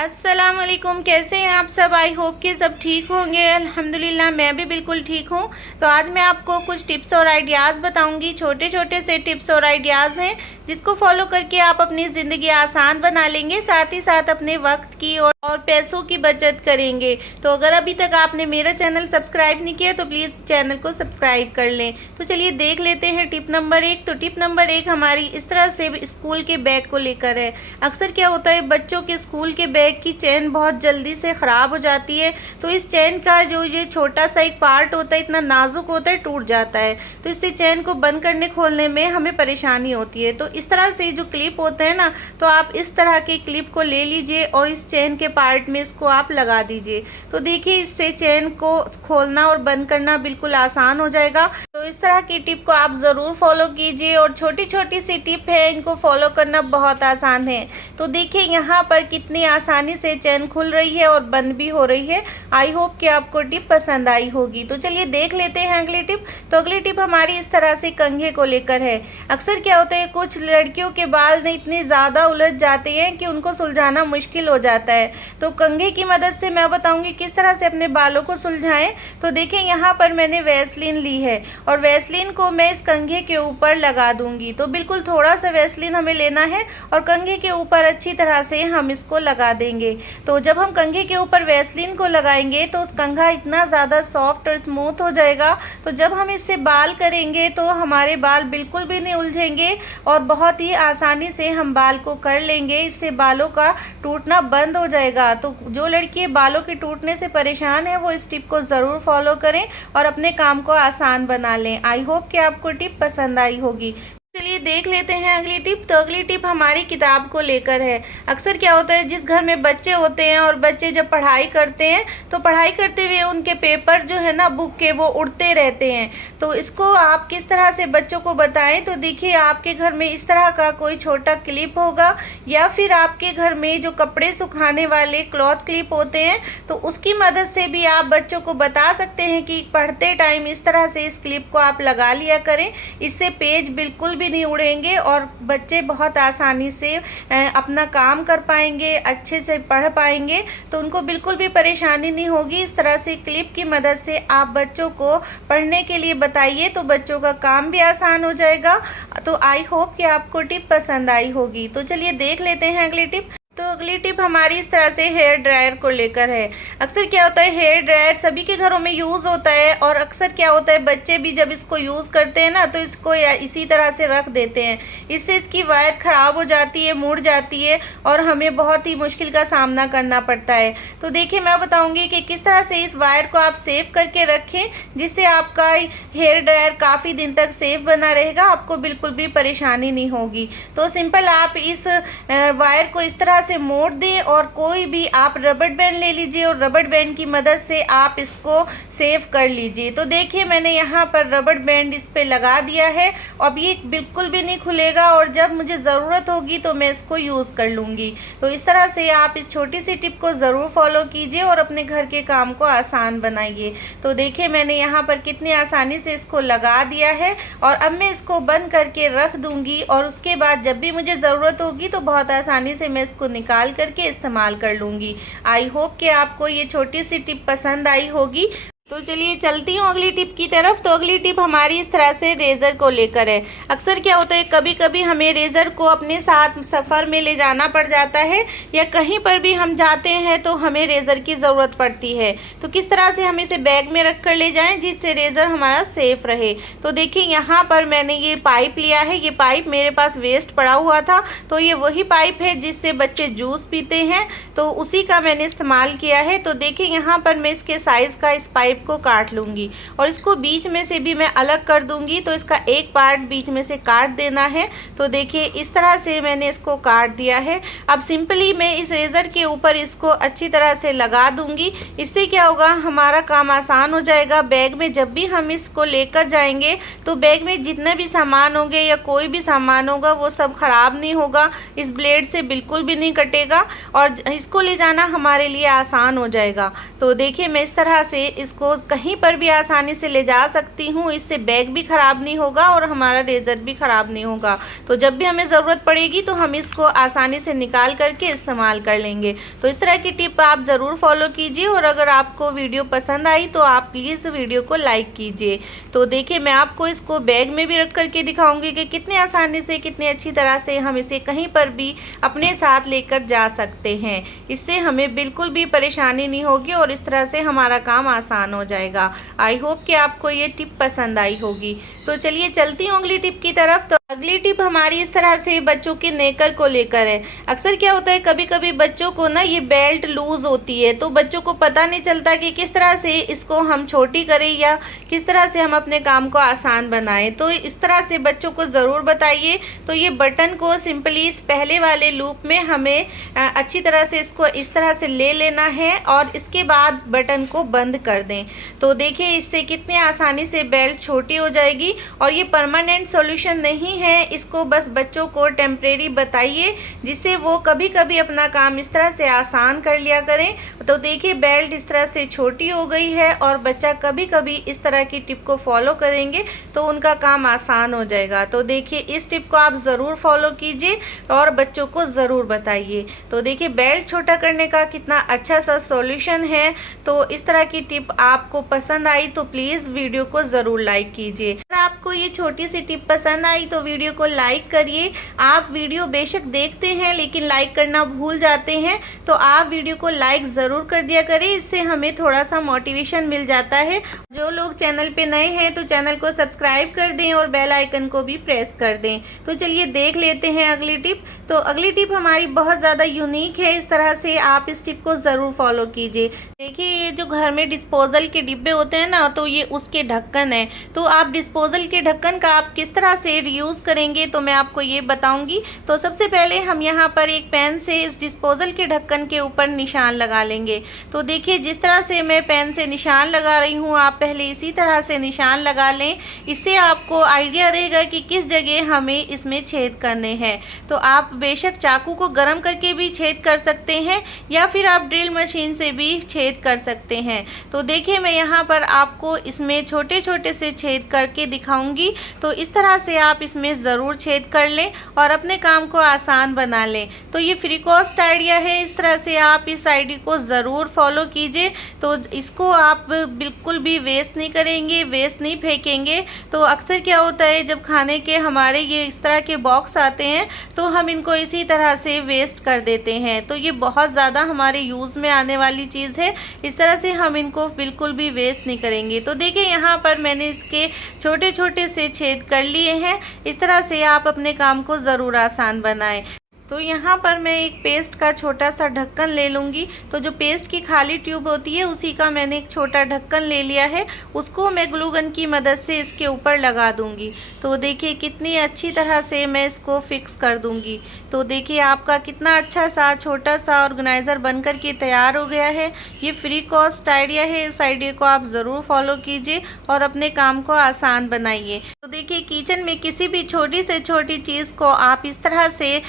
अस्सलाम वालेकुम। कैसे हैं आप सब? आई होप कि सब ठीक होंगे। अल्हम्दुलिल्लाह मैं भी बिल्कुल ठीक हूँ। तो आज मैं आपको कुछ टिप्स और आइडियाज़ बताऊंगी। छोटे छोटे से टिप्स और आइडियाज़ हैं जिसको फॉलो करके आप अपनी ज़िंदगी आसान बना लेंगे, साथ ही साथ अपने वक्त की और पैसों की बचत करेंगे। तो अगर अभी तक आपने मेरा चैनल सब्सक्राइब नहीं किया तो प्लीज़ चैनल को सब्सक्राइब कर लें। तो चलिए देख लेते हैं टिप नंबर 1। तो टिप नंबर 1 हमारी इस तरह से स्कूल के बैग को लेकर है। अक्सर क्या होता है, बच्चों के स्कूल के बैग की चेन बहुत जल्दी से ख़राब हो जाती है। तो इस चेन का जो ये छोटा सा एक पार्ट होता है, इतना नाजुक होता है, टूट जाता है। तो इससे चेन को बंद करने खोलने में हमें परेशानी होती है। तो इस तरह से जो क्लिप होते हैं ना, तो आप इस तरह की क्लिप को ले लीजिए और इस चेन के पार्ट में इसको आप लगा दीजिए। तो देखिए इससे चेन को खोलना और बंद करना बिल्कुल आसान हो जाएगा। तो इस तरह की टिप को आप ज़रूर फॉलो कीजिए। और छोटी छोटी सी टिप है, इनको फॉलो करना बहुत आसान है। तो देखिए यहाँ पर कितनी आसानी से चेन खुल रही है और बंद भी हो रही है। आई होप कि आपको टिप पसंद आई होगी। तो चलिए देख लेते हैं अगली टिप। तो अगली टिप हमारी इस तरह से कंघे को लेकर है। अक्सर क्या होता है, कुछ लड़कियों के बाल इतने ज़्यादा उलझ जाते हैं कि उनको सुलझाना मुश्किल हो जाता है। तो कंघे की मदद से मैं बताऊंगी किस तरह से अपने बालों को सुलझाएं। तो देखें यहाँ पर मैंने वैसलीन ली है और वैसलीन को मैं इस कंघे के ऊपर लगा दूंगी। तो बिल्कुल थोड़ा सा वैसलीन हमें लेना है और कंघे के ऊपर अच्छी तरह से हम इसको लगा देंगे। तो जब हम कंघे के ऊपर वैसलीन को लगाएंगे तो उस कंघा इतना ज़्यादा सॉफ्ट और स्मूथ हो जाएगा। तो जब हम इससे बाल करेंगे तो हमारे बाल बिल्कुल भी नहीं उलझेंगे और बहुत ही आसानी से हम बाल को कर लेंगे। इससे बालों का टूटना बंद हो जाएगा। तो जो लड़की बालों के टूटने से परेशान है वो इस टिप को ज़रूर फॉलो करें और अपने काम को आसान बना लें। आई होप कि आपको टिप पसंद आई होगी। चलिए देख लेते हैं अगली टिप। तो अगली टिप हमारी किताब को लेकर है। अक्सर क्या होता है, जिस घर में बच्चे होते हैं और बच्चे जब पढ़ाई करते हैं तो पढ़ाई करते हुए उनके पेपर जो है ना बुक के, वो उड़ते रहते हैं। तो इसको आप किस तरह से बच्चों को बताएं। तो देखिए आपके घर में इस तरह का कोई छोटा क्लिप होगा या फिर आपके घर में जो कपड़े सुखाने वाले क्लॉथ क्लिप होते हैं, तो उसकी मदद से भी आप बच्चों को बता सकते हैं कि पढ़ते टाइम इस तरह से इस क्लिप को आप लगा लिया करें। इससे पेज बिल्कुल भी नहीं उड़ेंगे और बच्चे बहुत आसानी से अपना काम कर पाएंगे, अच्छे से पढ़ पाएंगे। तो उनको बिल्कुल भी परेशानी नहीं होगी। इस तरह से क्लिप की मदद से आप बच्चों को पढ़ने के लिए बताइए तो बच्चों का काम भी आसान हो जाएगा। तो आई होप कि आपको टिप पसंद आई होगी। तो चलिए देख लेते हैं अगली टिप। तो अगली टिप हमारी इस तरह से हेयर ड्रायर को लेकर है। अक्सर क्या होता है, हेयर ड्रायर सभी के घरों में यूज़ होता है और अक्सर क्या होता है, बच्चे भी जब इसको यूज़ करते हैं ना तो इसको इसी तरह से रख देते हैं। इससे इसकी वायर ख़राब हो जाती है, मुड़ जाती है और हमें बहुत ही मुश्किल का सामना करना पड़ता है। तो देखिए मैं बताऊँगी कि किस तरह से इस वायर को आप सेव करके रखें जिससे आपका हेयर ड्रायर काफ़ी दिन तक सेफ बना रहेगा, आपको बिल्कुल भी परेशानी नहीं होगी। तो सिंपल आप इस वायर को इस तरह से मोड़ दें और कोई भी आप रबड़ बैंड ले लीजिए और रबड़ बैंड की मदद से आप इसको सेव कर लीजिए। तो देखिए मैंने यहाँ पर रबड़ बैंड इस पे लगा दिया है। अब ये बिल्कुल भी नहीं खुलेगा और जब मुझे ज़रूरत होगी तो मैं इसको यूज़ कर लूँगी। तो इस तरह से आप इस छोटी सी टिप को ज़रूर फॉलो कीजिए और अपने घर के काम को आसान बनाइए। तो देखिए मैंने यहाँ पर कितनी आसानी से इसको लगा दिया है और अब मैं इसको बंद करके रख दूँगी और उसके बाद जब भी मुझे ज़रूरत होगी तो बहुत आसानी से मैं इसको निकाल करके इस्तेमाल कर लूँगी। आई होप कि आपको ये छोटी सी टिप पसंद आई होगी। तो चलिए चलती हूँ अगली टिप की तरफ। तो अगली टिप हमारी इस तरह से रेज़र को लेकर है। अक्सर क्या होता है, कभी कभी हमें रेज़र को अपने साथ सफ़र में ले जाना पड़ जाता है या कहीं पर भी हम जाते हैं तो हमें रेज़र की ज़रूरत पड़ती है। तो किस तरह से हम इसे बैग में रख कर ले जाएं जिससे रेज़र हमारा सेफ़ रहे। तो देखिए यहाँ पर मैंने ये पाइप लिया है। ये पाइप मेरे पास वेस्ट पड़ा हुआ था, तो ये वही पाइप है जिससे बच्चे जूस पीते हैं, तो उसी का मैंने इस्तेमाल किया है। तो देखिए यहाँ पर मैं इसके साइज़ का इस पाइप को काट लूँगी और इसको बीच में से भी मैं अलग कर दूँगी। तो इसका एक पार्ट बीच में से काट देना है। तो देखिए इस तरह से मैंने इसको काट दिया है। अब सिंपली मैं इस रेज़र के ऊपर इसको अच्छी तरह से लगा दूँगी। इससे क्या होगा, हमारा काम आसान हो जाएगा। बैग में जब भी हम इसको लेकर जाएंगे तो बैग में जितने भी सामान होंगे या कोई भी सामान होगा वो सब ख़राब नहीं होगा, इस ब्लेड से बिल्कुल भी नहीं कटेगा और इसको ले जाना हमारे लिए आसान हो जाएगा। तो देखिए मैं इस तरह से इसको इसको कहीं पर भी आसानी से ले जा सकती हूँ। इससे बैग भी ख़राब नहीं होगा और हमारा रेज़र भी ख़राब नहीं होगा। तो जब भी हमें ज़रूरत पड़ेगी तो हम इसको आसानी से निकाल करके इस्तेमाल कर लेंगे। तो इस तरह की टिप आप ज़रूर फॉलो कीजिए और अगर आपको वीडियो पसंद आई तो आप प्लीज़ वीडियो को लाइक कीजिए। तो देखिए मैं आपको इसको बैग में भी रख करके दिखाऊंगी कि कितने आसानी से, कितनी अच्छी तरह से हम इसे कहीं पर भी अपने साथ लेकर जा सकते हैं। इससे हमें बिल्कुल भी परेशानी नहीं होगी और इस तरह से हमारा काम आसान हो जाएगा। आई होप कि आपको ये टिप पसंद आई होगी। तो चलिए चलती हूँ अगली टिप की तरफ। तो अगली टिप हमारी इस तरह से बच्चों के नेकर को लेकर है। अक्सर क्या होता है, कभी कभी बच्चों को ना ये बेल्ट लूज़ होती है तो बच्चों को पता नहीं चलता कि किस तरह से इसको हम छोटी करें या किस तरह से हम अपने काम को आसान बनाएं। तो इस तरह से बच्चों को ज़रूर बताइए। तो ये बटन को सिंपली इस पहले वाले लूप में हमें अच्छी तरह से इसको इस तरह से ले लेना है और इसके बाद बटन को बंद कर दें। तो देखिए इससे कितनी आसानी से बेल्ट छोटी हो जाएगी। और ये परमानेंट सॉल्यूशन नहीं है, इसको बस बच्चों को टेम्परेरी बताइए जिससे वो कभी कभी अपना काम इस तरह से आसान कर लिया करें। तो देखिए बेल्ट इस तरह से छोटी हो गई है और बच्चा कभी कभी इस तरह की टिप को फॉलो करेंगे तो उनका काम आसान हो जाएगा। तो देखिए इस टिप को आप ज़रूर फॉलो कीजिए और बच्चों को ज़रूर बताइए। तो देखिए बेल्ट छोटा करने का कितना अच्छा सा सॉल्यूशन है। तो इस तरह की टिप आपको पसंद आई तो प्लीज़ वीडियो को ज़रूर लाइक कीजिए। अगर आपको ये छोटी सी टिप पसंद आई तो वीडियो को लाइक करिए। आप वीडियो बेशक देखते हैं लेकिन लाइक करना भूल जाते हैं, तो आप वीडियो को लाइक ज़रूर कर दिया करें। इससे हमें थोड़ा सा मोटिवेशन मिल जाता है। जो लोग चैनल पे नए हैं तो चैनल को सब्सक्राइब कर दें और बेल आइकन को भी प्रेस कर दें। तो चलिए देख लेते हैं अगली टिप। तो अगली टिप हमारी बहुत ज़्यादा यूनिक है, इस तरह से आप इस टिप को ज़रूर फॉलो कीजिए। देखिए ये जो घर में डिस्पोजल के डिब्बे होते हैं ना, तो ये उसके ढक्कन है। तो आप डिस्पोजल के ढक्कन का आप किस तरह से रीयूज़ करेंगे तो मैं आपको ये बताऊंगी। तो सबसे पहले हम यहाँ पर एक पेन से इस डिस्पोजल के ढक्कन के ऊपर निशान लगा लेंगे। तो देखिए जिस तरह से मैं पेन से निशान लगा रही हूँ, आप पहले इसी तरह से निशान लगा लें। इससे आपको आइडिया रहेगा कि किस जगह हमें इसमें छेद करने हैं। तो आप बेशक चाकू को गर्म करके भी छेद कर सकते हैं या फिर आप ड्रिल मशीन से भी छेद कर सकते हैं। तो देखिए मैं यहाँ पर आपको इसमें छोटे छोटे से छेद करके दिखाऊंगी। तो इस तरह से आप इसमें ज़रूर छेद कर लें और अपने काम को आसान बना लें। तो ये फ्री कॉस्ट आइडिया है, इस तरह से आप इस आइडिया को ज़रूर फॉलो कीजिए। तो इसको आप बिल्कुल भी वेस्ट नहीं करेंगे, वेस्ट नहीं फेंकेंगे। तो अक्सर क्या होता है, जब खाने के हमारे ये इस तरह के बॉक्स आते हैं तो हम इनको इसी तरह से वेस्ट कर देते हैं। तो ये बहुत ज़्यादा हमारे यूज़ में आने वाली चीज़ है, इस तरह से हम इनको बिल्कुल भी वेस्ट नहीं करेंगे। तो देखिए यहाँ पर मैंने इसके छोटे छोटे से छेद कर लिए हैं। इस तरह से आप अपने काम को ज़रूर आसान बनाएं। तो यहाँ पर मैं एक पेस्ट का छोटा सा ढक्कन ले लूँगी। तो जो पेस्ट की खाली ट्यूब होती है उसी का मैंने एक छोटा ढक्कन ले लिया है, उसको मैं ग्लू गन की मदद से इसके ऊपर लगा दूँगी। तो देखिए कितनी अच्छी तरह से मैं इसको फिक्स कर दूँगी। तो देखिए आपका कितना अच्छा सा छोटा सा ऑर्गेनाइज़र बनकर के तैयार हो गया है। ये फ्री कॉस्ट आइडिया है, इस आइडिया को आप ज़रूर फॉलो कीजिए और अपने काम को आसान बनाइए। तो देखिए किचन में किसी भी छोटी से छोटी चीज़ को आप इस तरह से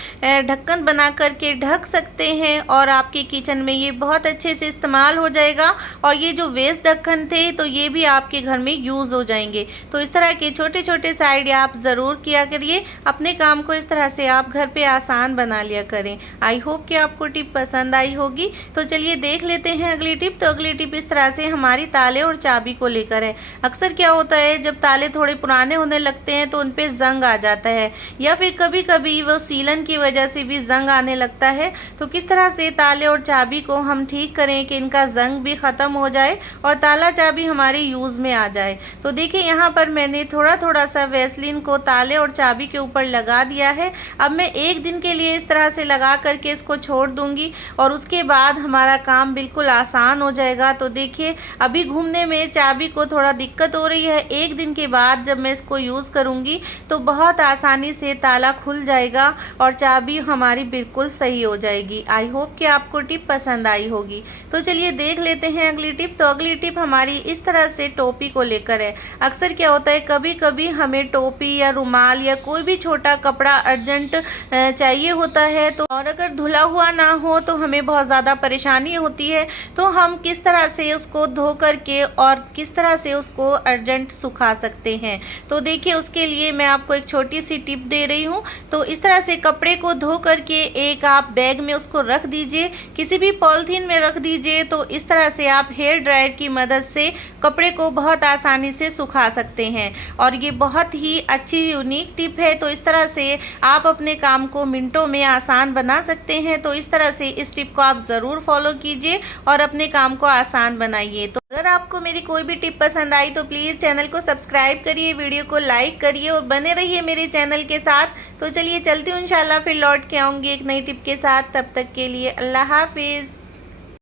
ढक्कन बना करके ढक सकते हैं और आपके किचन में ये बहुत अच्छे से इस्तेमाल हो जाएगा। और ये जो वेस्ट ढक्कन थे तो ये भी आपके घर में यूज़ हो जाएंगे। तो इस तरह के छोटे छोटे से आइडिया आप ज़रूर किया करिए, अपने काम को इस तरह से आप घर पे आसान बना लिया करें। आई होप कि आपको टिप पसंद आई होगी। तो चलिए देख लेते हैं अगली टिप। तो अगली टिप इस तरह से हमारी ताले और चाबी को लेकर है। अक्सर क्या होता है, जब ताले थोड़े पुराने होने लगते हैं तो उन पर जंग आ जाता है या फिर कभी कभी वो सीलन की वजह से भी जंग आने लगता है। तो किस तरह से ताले और चाबी को हम ठीक करें कि इनका जंग भी ख़त्म हो जाए और ताला चाबी हमारे यूज़ में आ जाए। तो देखिए यहाँ पर मैंने थोड़ा थोड़ा सा वैसलीन को ताले और चाबी के ऊपर लगा दिया है। अब मैं एक दिन के लिए इस तरह से लगा करके इसको छोड़ दूँगी और उसके बाद हमारा काम बिल्कुल आसान हो जाएगा। तो देखिए अभी घूमने में चाबी को थोड़ा दिक्कत हो रही है, एक दिन के बाद जब मैं इसको यूज़ करूँगी तो बहुत आसानी से ताला खुल जाएगा और चाबी हमारी बिल्कुल सही हो जाएगी। आई होप कि आपको टिप पसंद आई होगी। तो चलिए देख लेते हैं अगली टिप। तो अगली टिप हमारी इस तरह से टोपी को लेकर है। अक्सर क्या होता है, कभी कभी हमें टोपी या रुमाल या कोई भी छोटा कपड़ा अर्जेंट चाहिए होता है, तो और अगर धुला हुआ ना हो तो हमें बहुत ज़्यादा परेशानी होती है। तो हम किस तरह से उसको धो करके और किस तरह से उसको अर्जेंट सुखा सकते हैं, तो देखिए उसके लिए मैं आपको एक छोटी सी टिप दे रही हूँ। तो इस तरह से कपड़े को धो करके एक आप बैग में उसको रख दीजिए, किसी भी पॉलिथीन में रख दीजिए। तो इस तरह से आप हेयर ड्रायर की मदद से कपड़े को बहुत आसानी से सुखा सकते हैं और ये बहुत ही अच्छी यूनिक टिप है। तो इस तरह से आप अपने काम को मिनटों में आसान बना सकते हैं। तो इस तरह से इस टिप को आप ज़रूर फॉलो कीजिए और अपने काम को आसान बनाइए। तो अगर आपको मेरी कोई भी टिप पसंद आई तो प्लीज़ चैनल को सब्सक्राइब करिए, वीडियो को लाइक करिए और बने रहिए मेरे चैनल के साथ। तो चलिए चलती हूँ, इंशाल्लाह फिर लौट के आऊँगी एक नई टिप के साथ। तब तक के लिए अल्लाह हाफिज़।